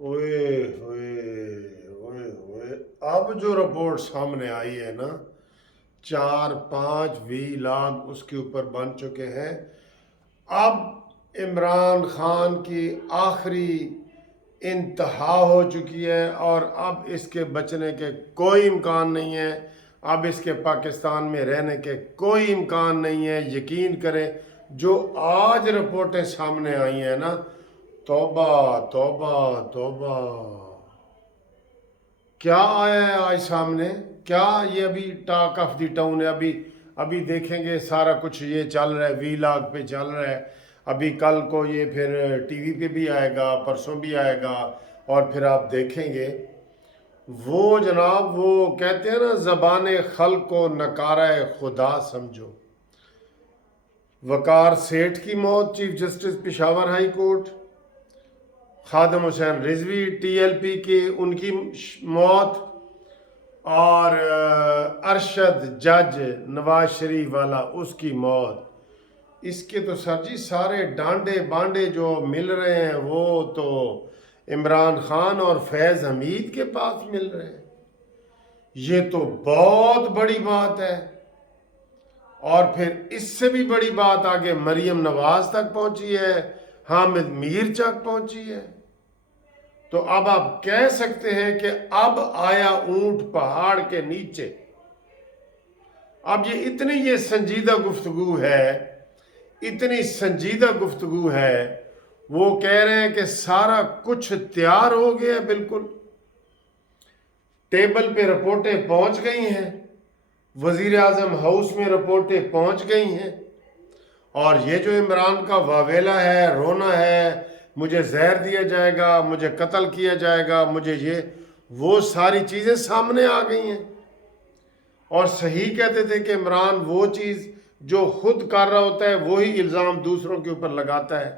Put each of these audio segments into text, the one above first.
ओए होए ओए होए। अब जो रिपोर्ट सामने आई है ना, 4-5-20 लाख उसके ऊपर बन चुके हैं। अब इमरान खान की आखिरी इंतहा हो चुकी है और अब इसके बचने के कोई इम्कान नहीं है। अब इसके पाकिस्तान में रहने के कोई इम्कान नहीं है। यकीन करें, जो आज रिपोर्टें सामने आई हैं ना, तौबा तौबा तौबा। क्या आया है आज सामने? क्या ये अभी टॉक ऑफ द टाउन है? अभी अभी देखेंगे सारा कुछ ये चल रहा है, वीलॉग पे चल रहा है। अभी कल को ये फिर टीवी पे भी आएगा, परसों भी आएगा, और फिर आप देखेंगे। वो जनाब, वो कहते हैं ना, ज़बान खल को नकारा खुदा समझो। वकार सेठ की मौत, chief justice Peshawar high court. Khadim Hussain Rizvi TLP की उनकी मौत। और अरशद जज नवाज शरीफ वाला, उसकी मौत। इसके तो सर जी सारे डांडे बांडे जो मिल रहे हैं वो तो इमरान खान और फैज़ हमीद के पास मिल रहे हैं। ये तो बहुत बड़ी बात है। और फिर इससे भी बड़ी बात आगे मरियम नवाज तक पहुंची है, हामिद मीर तक पहुंची है। तो अब आप कह सकते हैं कि अब आया ऊंट पहाड़ के नीचे। अब ये इतनी ये संजीदा गुफ्तगू है, इतनी संजीदा गुफ्तगू है। वो कह रहे हैं कि सारा कुछ तैयार हो गया, बिल्कुल टेबल पे रिपोर्टें पहुंच गई हैं, वजीर आजम हाउस में रिपोर्टें पहुंच गई हैं। और ये जो इमरान का वावेला है, रोना है, मुझे जहर दिया जाएगा, मुझे कत्ल किया जाएगा, मुझे ये वो सारी चीज़ें सामने आ गई हैं। और सही कहते थे कि इमरान वो चीज़ जो खुद कर रहा होता है वही इल्ज़ाम दूसरों के ऊपर लगाता है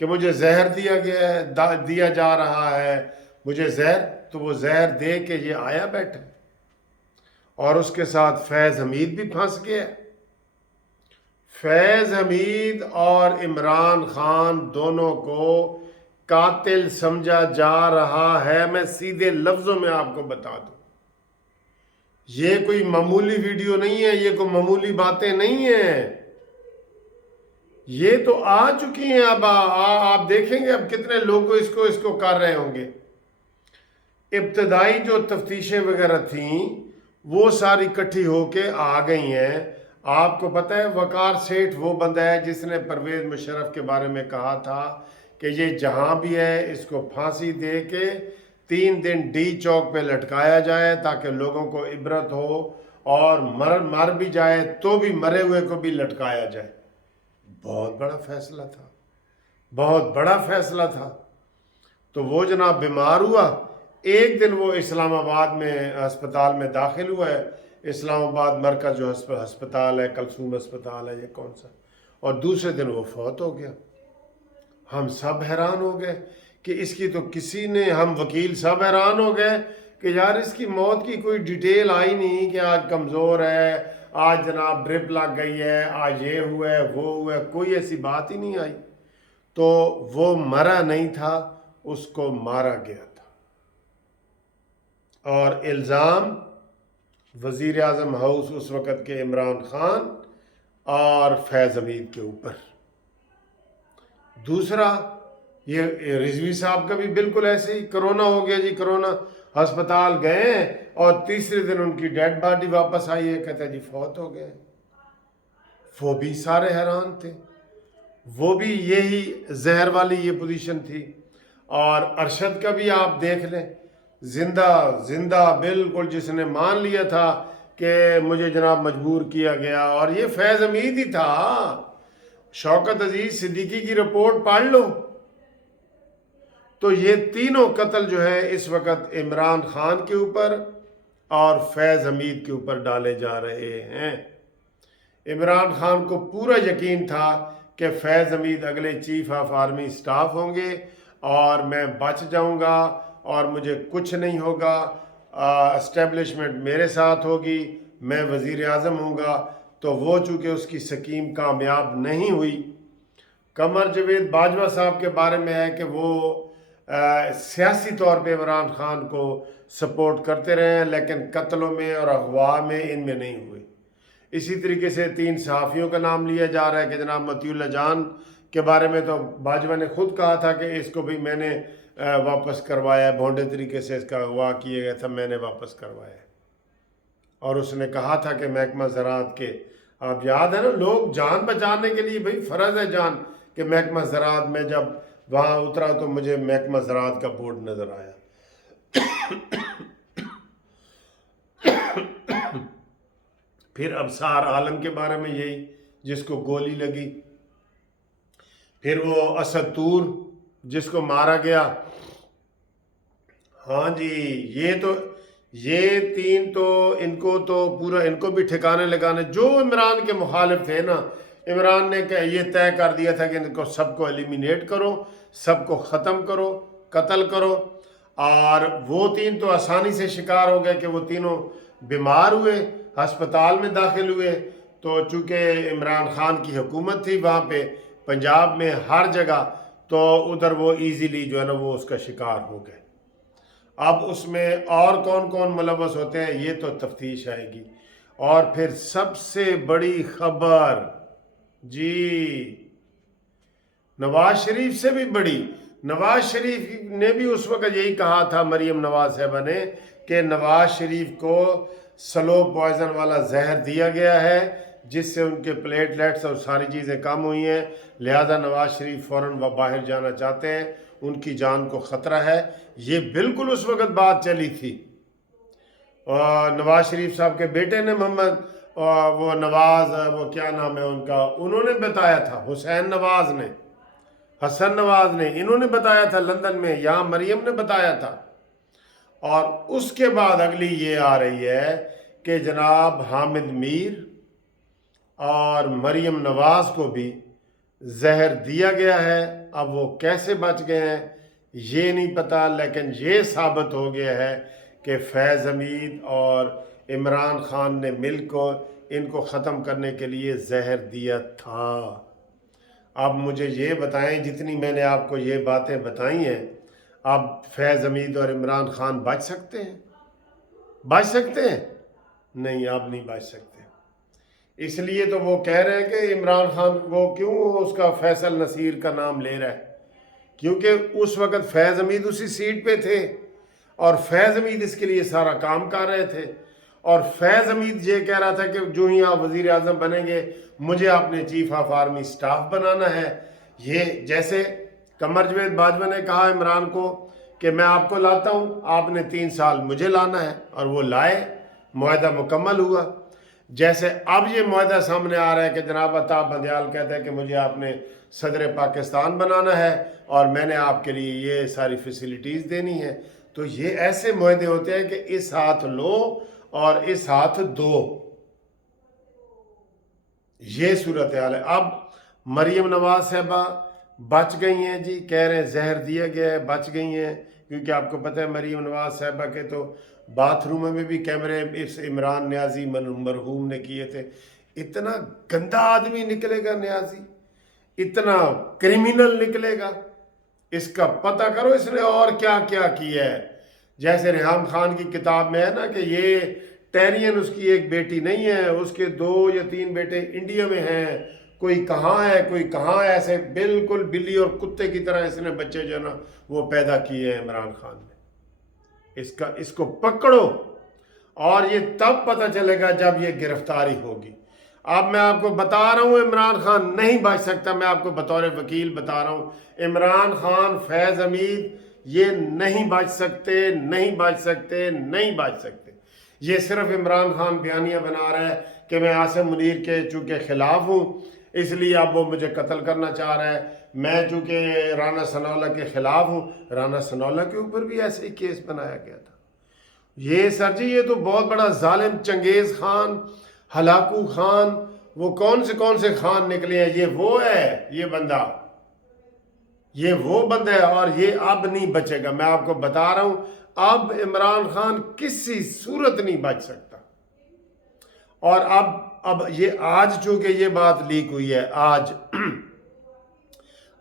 कि मुझे जहर दिया गया है, दिया जा रहा है, मुझे जहर। तो वो जहर दे के ये आया बैठा, और उसके साथ फैज़ हमीद भी फंस गया। फैज़ हमीद और इमरान खान दोनों को कातिल समझा जा रहा है। मैं सीधे लफ्ज़ों में आपको बता दूं, ये कोई मामूली वीडियो नहीं है, ये कोई मामूली बातें नहीं है। ये तो आ चुकी हैं। अब आप देखेंगे अब कितने लोग इसको इसको कर रहे होंगे। इब्तदाई जो तफ्तीशें वगैरह थी वो सारी इकट्ठी होके आ गई हैं। आपको पता है वकार सेठ वो बंदा है जिसने परवेज मुशर्रफ के बारे में कहा था कि ये जहां भी है इसको फांसी दे के 3 दिन डी चौक पे लटकाया जाए ताकि लोगों को इबरत हो, और मर भी जाए तो भी मरे हुए को भी लटकाया जाए। बहुत बड़ा फैसला था, बहुत बड़ा फैसला था। तो वो जनाब बीमार हुआ। एक दिन वो इस्लामाबाद में अस्पताल में दाखिल हुआ है। इस्लामाबाद मरकज़ जो अस्पताल है, कलसूम अस्पताल है, ये कौन सा, और दूसरे दिन वो फौत हो गया। हम सब हैरान हो गए कि इसकी तो किसी ने, हम वकील सब हैरान हो गए कि यार इसकी मौत की कोई डिटेल आई नहीं कि आज कमज़ोर है, आज जनाब ड्रिप लग गई है, आज ये हुआ है वो हुआ है, कोई ऐसी बात ही नहीं आई। तो वो मरा नहीं था, उसको मारा गया था। और इल्ज़ाम वज़ीर आज़म हाउस उस वक़्त के इमरान खान और फैज़ हमीद के ऊपर। दूसरा, ये रिजवी साहब का भी बिल्कुल ऐसे ही कोरोना हो गया जी, कोरोना अस्पताल गए और तीसरे दिन उनकी डेड बॉडी वापस आई है, कहते हैं जी फौत हो गए। वो भी सारे हैरान थे, वो भी यही जहर वाली ये पोजीशन थी। और अरशद का भी आप देख लें, जिंदा जिंदा बिल्कुल, जिसने मान लिया था कि मुझे जनाब मजबूर किया गया, और ये फैज़ हमीद ही था। शौकत अजीज सिद्दीकी की रिपोर्ट पढ़ लो। तो ये तीनों कत्ल जो है इस वक्त इमरान खान के ऊपर और फैज़ हमीद के ऊपर डाले जा रहे हैं। इमरान खान को पूरा यकीन था कि फैज़ हमीद अगले चीफ ऑफ आर्मी स्टाफ होंगे और मैं बच जाऊंगा और मुझे कुछ नहीं होगा, एस्टेब्लिशमेंट मेरे साथ होगी, मैं वज़ीर आज़म हूँगा। तो वो चूँकि उसकी स्कीम कामयाब नहीं हुई। कमर जवेद बाजवा साहब के बारे में है कि वो सियासी तौर पे इमरान खान को सपोर्ट करते रहे हैं, लेकिन कत्लों में और अगवा में इनमें नहीं हुए। इसी तरीके से 3 सहाफ़ियों का नाम लिया जा रहा है कि जनाब मतीउल्लाह जान के बारे में तो बाजवा ने खुद कहा था कि इसको भी मैंने वापस करवाया, भोंडे तरीके से इसका अगवा किया गया था, मैंने वापस करवाया। और उसने कहा था कि महकमा ज़राअत के, आप याद है ना, लोग जान बचाने के लिए, भाई फ़र्ज़ है जान, कि महकमा ज़राअत में जब वहाँ उतरा तो मुझे महकमा ज़राअत का बोर्ड नज़र आया। फिर अबसार आलम के बारे में यही, जिसको गोली लगी। फिर वो असद तूर जिसको मारा गया। हाँ जी, ये 3 तो इनको तो पूरा, इनको भी ठिकाने लगाने, जो इमरान के मुखालिफ थे ना, इमरान ने ये तय कर दिया था कि इनको सबको एलिमिनेट करो, सबको ख़त्म करो, कत्ल करो। और वो 3 तो आसानी से शिकार हो गए कि वो तीनों बीमार हुए, हस्पताल में दाखिल हुए। तो चूँकि इमरान खान की हुकूमत थी वहाँ पे पंजाब में हर जगह, तो उधर वो इजीली जो है ना वो उसका शिकार हो गए। अब उसमें और कौन कौन मुलव्वस होते हैं ये तो तफ्तीश आएगी। और फिर सबसे बड़ी खबर जी, नवाज शरीफ से भी बड़ी, नवाज शरीफ ने भी उस वक्त यही कहा था, मरीम नवाज साहबा ने, कि नवाज शरीफ को स्लो पॉइजन वाला जहर दिया गया है जिससे उनके प्लेटलेट्स और सारी चीज़ें कम हुई हैं, लिहाजा नवाज शरीफ फ़ौरन वह बाहर जाना चाहते हैं, उनकी जान को ख़तरा है। ये बिल्कुल उस वक्त बात चली थी। और नवाज शरीफ साहब के बेटे ने मोहम्मद, वो नवाज, वो क्या नाम है उनका, उन्होंने बताया था, हुसैन नवाज ने, हसन नवाज ने, इन्होंने बताया था लंदन में, यहाँ मरियम ने बताया था। और उसके बाद अगली ये आ रही है कि जनाब हामिद मीर और मरियम नवाज को भी जहर दिया गया है। अब वो कैसे बच गए हैं ये नहीं पता, लेकिन ये साबित हो गया है कि फैज़ हमीद और इमरान खान ने मिलकर इनको ख़त्म करने के लिए जहर दिया था। अब मुझे ये बताएं, जितनी मैंने आपको ये बातें बताई हैं, अब फैज़ हमीद और इमरान खान बच सकते हैं? बच सकते हैं? नहीं, अब नहीं बच सकते। इसलिए तो वो कह रहे हैं कि इमरान खान वो क्यों उसका फैसल नसीर का नाम ले रहा है, क्योंकि उस वक़्त फैज़ हमीद उसी सीट पे थे और फैज़ हमीद इसके लिए सारा काम कर रहे थे। और फैज़ हमीद ये कह रहा था कि जो ही आप वज़ीर आज़म बनेंगे मुझे अपने चीफ ऑफ आर्मी स्टाफ बनाना है। ये जैसे कमर जवेद बाजवा ने कहा इमरान को कि मैं आपको लाता हूँ, आपने 3 साल मुझे लाना है, और वो लाए, मुआहदा मुकम्मल हुआ। जैसे अब ये मुआहदा सामने आ रहा है कि जनाब अता बंदयाल कहता है कि मुझे आपने सदर पाकिस्तान बनाना है और मैंने आपके लिए ये सारी फैसिलिटीज़ देनी है। तो ये ऐसे मुआहदे होते हैं कि इस हाथ लो और इस हाथ दो, ये सूरत हाल है। अब मरीम नवाज साहबा बच गई हैं जी, कह रहे हैं जहर दिया गया है, बच गई हैं, क्योंकि आपको पता है मरीम नवाज साहबा के तो बाथरूम में भी कैमरे इस इमरान न्याजी मरहूम ने किए थे। इतना गंदा आदमी निकलेगा न्याजी, इतना क्रिमिनल निकलेगा, इसका पता करो इसने और क्या क्या किया है। जैसे रेहाम खान की किताब में है ना कि ये टेरियन उसकी एक बेटी नहीं है, उसके 2 या 3 बेटे इंडिया में हैं, कोई कहाँ है कोई कहाँ है, ऐसे बिल्कुल बिल्ली और कुत्ते की तरह इसने बच्चे जो है ना वो पैदा किए हैं इमरान खान ने। इसको पकड़ो, और ये तब पता चलेगा जब ये गिरफ्तारी होगी। अब मैं आपको बता रहा हूँ इमरान खान नहीं बच सकता, मैं आपको बतौर वकील बता रहा हूँ, इमरान खान, फैज़ हमीद ये नहीं बच सकते, नहीं बच सकते, नहीं बच सकते। ये सिर्फ इमरान खान बयानियाँ बना रहा है कि मैं आसिम मुनीर के चूँकि ख़िलाफ़ हूँ इसलिए अब वो मुझे कत्ल करना चाह रहा है, मैं चूँकि राना सनाउल्लाह के ख़िलाफ़ हूँ। राना सनाउल्लाह के ऊपर भी ऐसे ही केस बनाया गया था। ये सर जी ये तो बहुत बड़ा जालिम चंगेज़ खान, हलाकू खान, वो कौन से खान निकले हैं, ये वो है, ये बंदा, ये वो बंदा है, और ये अब नहीं बचेगा। मैं आपको बता रहा हूँ अब इमरान खान किसी सूरत नहीं बच सकता। और अब ये आज चूंकि ये बात लीक हुई है,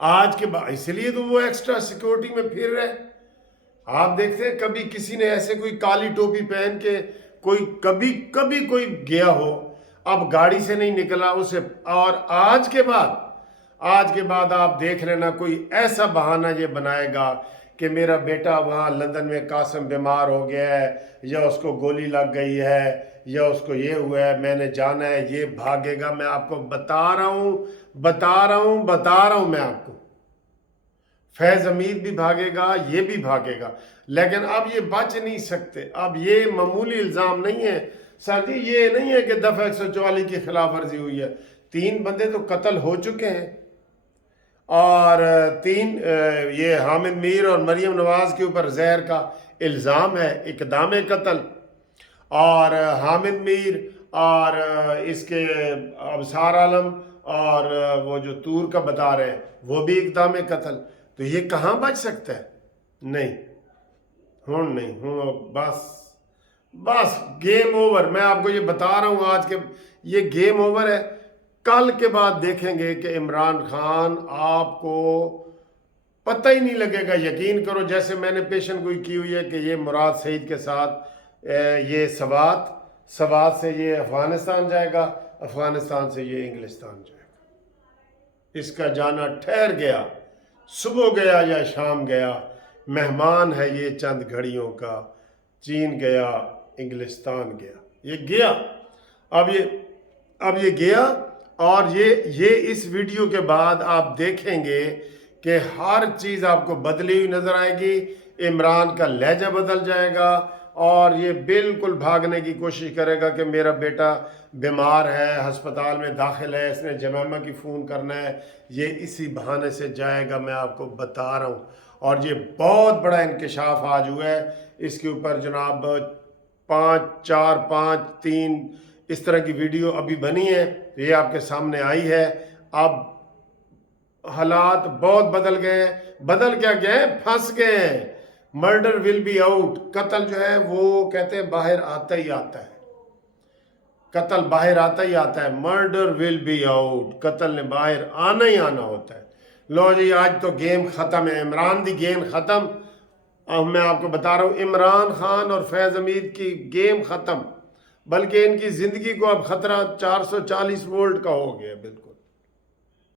आज के बाद इसलिए तो वो एक्स्ट्रा सिक्योरिटी में फिर रहे। आप देखते हैं कभी किसी ने ऐसे कोई काली टोपी पहन के कोई कभी कभी कोई गया हो, अब गाड़ी से नहीं निकला उसे, और आज के बाद आप देख लेना कोई ऐसा बहाना ये बनाएगा कि मेरा बेटा वहाँ लंदन में कासिम बीमार हो गया है, या उसको गोली लग गई है, या उसको ये हुआ है, मैंने जाना है, ये भागेगा। मैं आपको बता रहा हूँ मैं आपको, फैज हमीद भी भागेगा, ये भी भागेगा, लेकिन अब ये बच नहीं सकते। अब ये मामूली इल्ज़ाम नहीं है सर जी, ये नहीं है कि दफ़ा 144 की खिलाफ वर्जी हुई है। 3 बंदे तो कत्ल हो चुके हैं, और 3 ये हामिद मीर और मरियम नवाज के ऊपर जहर का इल्ज़ाम है, इक़दाम कत्ल। और हामिद मीर और इसके अबसार आलम और वो जो तूर का बता रहे हैं वो भी इक़दाम कत्ल। तो ये कहाँ बच सकता है? नहीं, नहीं हूँ, बस गेम ओवर। मैं आपको ये बता रहा हूँ आज के ये गेम ओवर है। कल के बाद देखेंगे कि इमरान खान, आपको पता ही नहीं लगेगा, यकीन करो। जैसे मैंने पेशन गोई की हुई है कि ये मुराद सईद के साथ ये सवात से ये अफगानिस्तान जाएगा, अफगानिस्तान से ये इंग्लिस्तान जाएगा। इसका जाना ठहर गया, सुबह गया या शाम गया, मेहमान है ये चंद घड़ियों का, चीन गया, इंग्लिस्तान गया, ये गया। अब ये गया, और ये इस वीडियो के बाद आप देखेंगे कि हर चीज़ आपको बदली हुई नज़र आएगी। इमरान का लहजा बदल जाएगा, और ये बिल्कुल भागने की कोशिश करेगा कि मेरा बेटा बीमार है, हस्पताल में दाखिल है, इसने जमामा की फ़ोन करना है, ये इसी बहाने से जाएगा। मैं आपको बता रहा हूँ, और ये बहुत बड़ा इंकशाफ आज हुआ है इसके ऊपर जनाब। 5, 4, 5, 3 इस तरह की वीडियो अभी बनी है, ये आपके सामने आई है। अब हालात बहुत बदल गए हैं। बदल क्या गए? फंस गए हैं। Murder will be out. कत्ल जो है वो कहते हैं बाहर आता ही आता है, कत्ल बाहर आता ही आता है। मर्डर विल बी आउट, कत्ल ने बाहर आना ही आना होता है। लो जी, आज तो गेम ख़त्म है, इमरान दी गेम ख़त्म। अब मैं आपको बता रहा हूँ, इमरान खान और फैज़ हमीद की गेम ख़त्म, बल्कि इनकी ज़िंदगी को अब ख़तरा 440 वोल्ट का हो गया बिल्कुल।